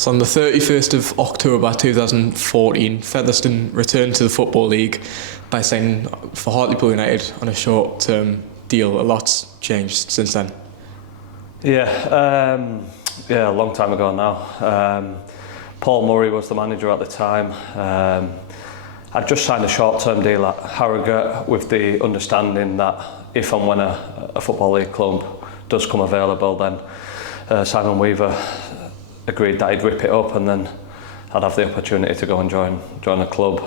So on the 31st of October 2014, Featherstone returned to the Football League by signing for Hartlepool United on a short-term deal. A lot's changed since then. Yeah, a long time ago now. Paul Murray was the manager at the time. I'd just signed a short-term deal at Harrogate with the understanding that if and when a Football League club does come available, then Simon Weaver agreed that he'd rip it up and then I'd have the opportunity to go and join a club.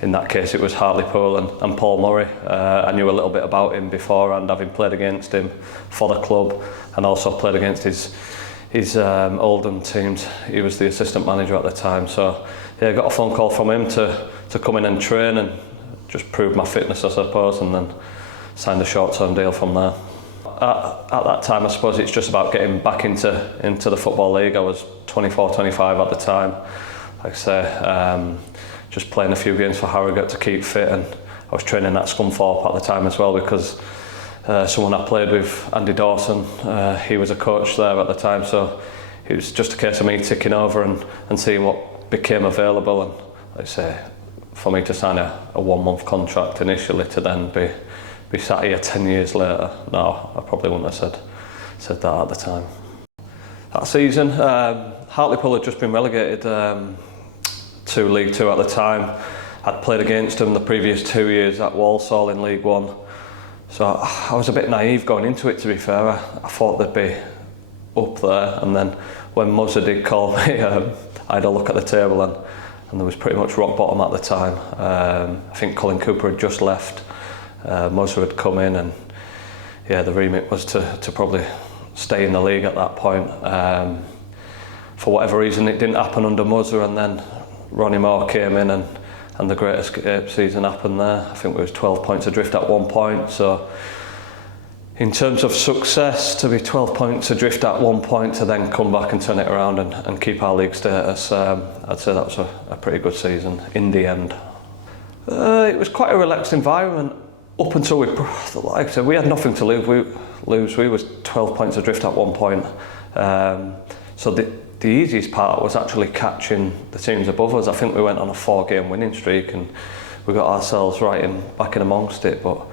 In that case it was Hartlepool and Paul Murray. I knew a little bit about him beforehand, having played against him for the club and also played against his Oldham teams. He was the assistant manager at the time, so yeah, I got a phone call from him to come in and train and just prove my fitness, I suppose, and then signed a short-term deal from there. At that time, I suppose it's just about getting back into the Football League. I was 24, 25 at the time. Like I say, just playing a few games for Harrogate to keep fit, and I was training at Scunthorpe at the time as well because someone I played with, Andy Dawson, he was a coach there at the time, so it was just a case of me ticking over and seeing what became available, and like I say, for me to sign a 1 month contract initially to then be sat here 10 years later, no, I probably wouldn't have said that at the time. That season, Hartlepool had just been relegated to League Two at the time. I'd played against them the previous 2 years at Walsall in League One. So I was a bit naive going into it, to be fair. I thought they'd be up there, and then when Muzza did call me, I had a look at the table and there was pretty much rock bottom at the time. I think Colin Cooper had just left, Muzza had come in, and yeah, the remit was to probably stay in the league at that point. For whatever reason it didn't happen under Muzza, and then Ronnie Moore came in and the Great Escape season happened there. I think we was 12 points adrift at one point, so in terms of success, to be 12 points adrift at one point to then come back and turn it around and keep our league status, I'd say that was a pretty good season in the end. It was quite a relaxed environment up until like I said, we had nothing to lose. We was 12 points adrift at one point, so the easiest part was actually catching the teams above us. I think we went on a 4-game winning streak and we got ourselves back in amongst it, but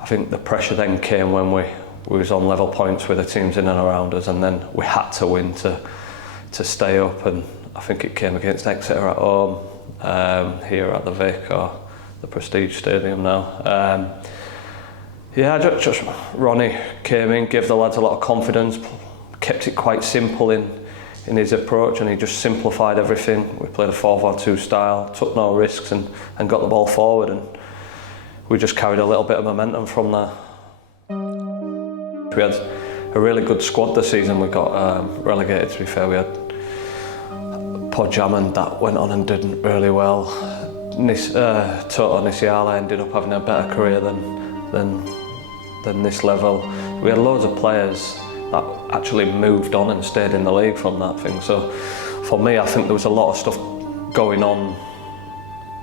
I think the pressure then came when we was on level points with the teams in and around us, and then we had to win to stay up, and I think it came against Exeter at home, here at the Vic, or the Prestige Stadium now. Just Ronnie came in, gave the lads a lot of confidence, kept it quite simple in his approach, and he just simplified everything. We played a 4-4-2 style, took no risks and got the ball forward, and we just carried a little bit of momentum from there. We had a really good squad this season. We got relegated, to be fair. We had Pod Hammond that went on and did really well. Toto Nisiala ended up having a better career than this level. We had loads of players that actually moved on and stayed in the league from that thing. So for me, I think there was a lot of stuff going on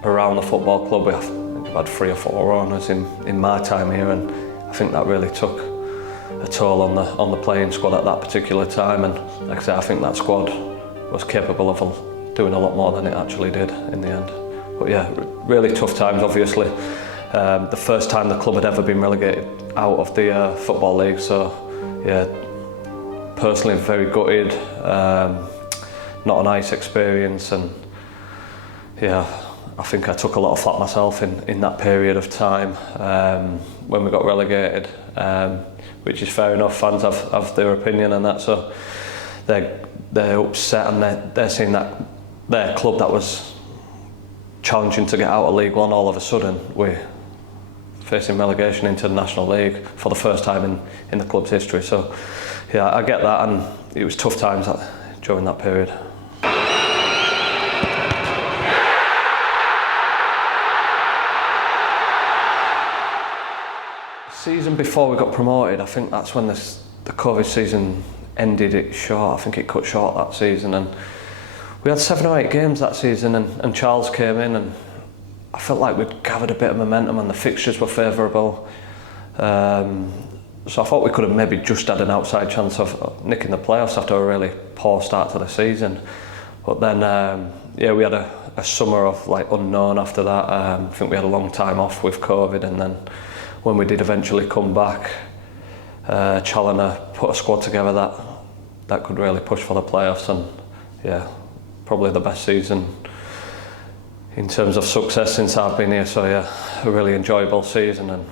around the football club. We've had 3 or 4 owners in my time here, and I think that really took a toll on the playing squad at that particular time. And like I say, I think that squad was capable of doing a lot more than it actually did in the end. But yeah, really tough times, obviously. The first time the club had ever been relegated out of the Football League, so yeah, personally very gutted, not a nice experience, and yeah, I think I took a lot of flack myself in that period of time when we got relegated, which is fair enough. Fans have their opinion and that, so they're upset, and they're seeing that their club that was challenging to get out of League One, all of a sudden we're facing relegation into the National League for the first time in the club's history. So yeah, I get that, and it was tough times during that period. Season before we got promoted, I think that's when the COVID season ended it short. I think it cut short that season, and we had 7 or 8 games that season, and Charles came in, and I felt like we'd gathered a bit of momentum and the fixtures were favourable. So I thought we could have maybe just had an outside chance of nicking the playoffs after a really poor start to the season. But then, we had a summer of like unknown after that. I think we had a long time off with COVID, and then when we did eventually come back, Challoner put a squad together that could really push for the playoffs, and probably the best season in terms of success since I've been here. So a really enjoyable season, and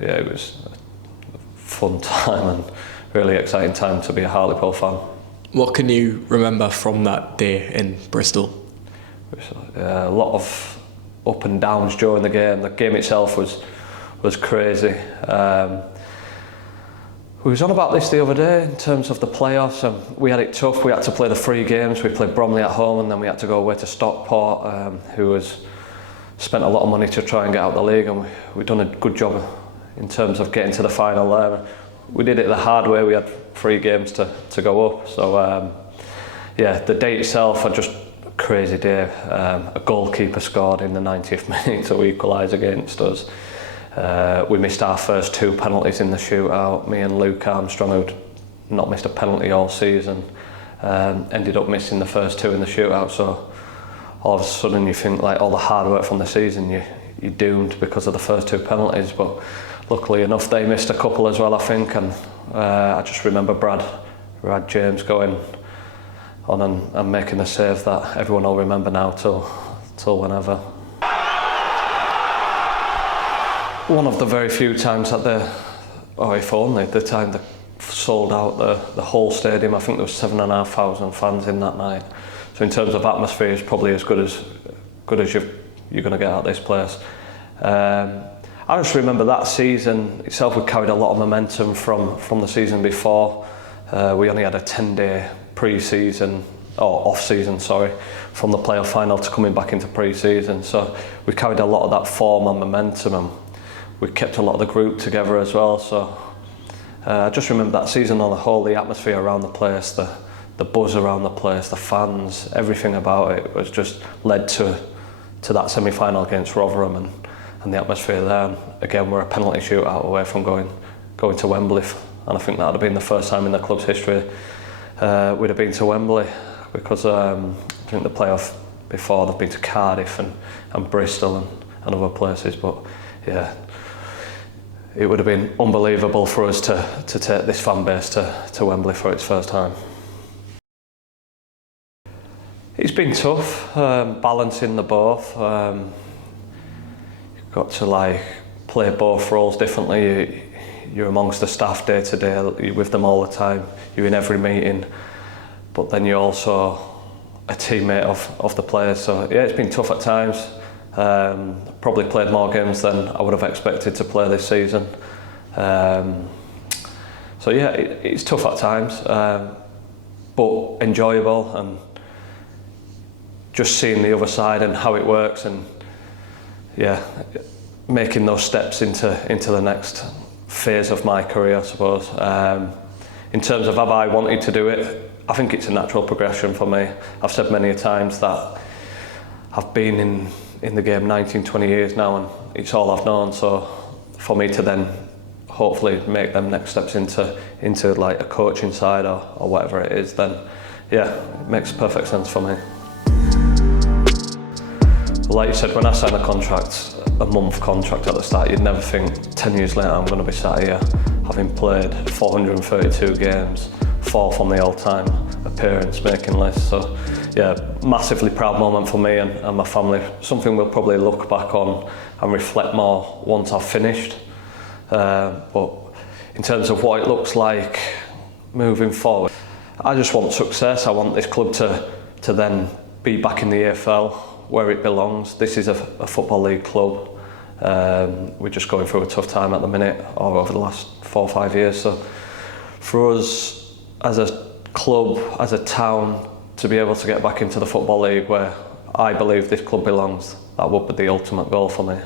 it was a fun time and really exciting time to be a Hartlepool fan. What can you remember from that day in Bristol? A lot of up and downs during the game. The game itself was crazy. We was on about this the other day in terms of the playoffs, and we had it tough. We had to play the 3 games. We played Bromley at home, and then we had to go away to Stockport, who spent a lot of money to try and get out of the league, and we'd done a good job in terms of getting to the final there. We did it the hard way. We had 3 games to go up. So the day itself, just a crazy day. A goalkeeper scored in the 90th minute to equalise against us. We missed our first 2 penalties in the shootout. Me and Luke Armstrong, who'd not missed a penalty all season, ended up missing the first 2 in the shootout. So all of a sudden you think like all the hard work from the season, you're doomed because of the first 2 penalties. But luckily enough, they missed a couple as well, I think. And I just remember Brad James going on and making the save that everyone will remember now till whenever. One of the very few times that if only, the time they sold out the whole stadium. I think there was 7,500 fans in that night. So in terms of atmosphere, it's probably as good as you're going to get at this place. I just remember that season itself, we carried a lot of momentum from the season before. We only had a 10-day pre-season, or off-season, from the playoff final to coming back into pre-season. So we carried a lot of that form and momentum, and we kept a lot of the group together as well. So I just remember that season on the whole, the atmosphere around the place, the buzz around the place, the fans, everything about it was just led to that semi-final against Rotherham, and the atmosphere there. And again, we're a penalty shootout away from going to Wembley, and I think that would have been the first time in the club's history we'd have been to Wembley, because I think the playoff before they've been to Cardiff and Bristol and other places. But it would have been unbelievable for us to take this fan base to Wembley for its first time. It's been tough, balancing the both. You've got to play both roles differently. You're amongst the staff day to day, you're with them all the time, you're in every meeting, but then you're also a teammate of the players. So it's been tough at times. Probably played more games than I would have expected to play this season. It's tough at times, but enjoyable, and just seeing the other side and how it works, and making those steps into the next phase of my career, I suppose. In terms of have I wanted to do it, I think it's a natural progression for me. I've said many a times that I've been in the game 19, 20 years now, and it's all I've known. So for me to then hopefully make them next steps into like a coaching side or whatever it is, then it makes perfect sense for me. Like you said, when I signed a contract, a month contract at the start, you'd never think 10 years later I'm going to be sat here having played 432 games, 4th on the all-time appearance making list. So massively proud moment for me and my family. Something we'll probably look back on and reflect more once I've finished. But in terms of what it looks like moving forward, I just want success. I want this club to then be back in the EFL where it belongs. This is a Football League club. We're just going through a tough time at the minute, or over the last 4 or 5 years. So for us as a club, as a town, to be able to get back into the Football League where I believe this club belongs, that would be the ultimate goal for me.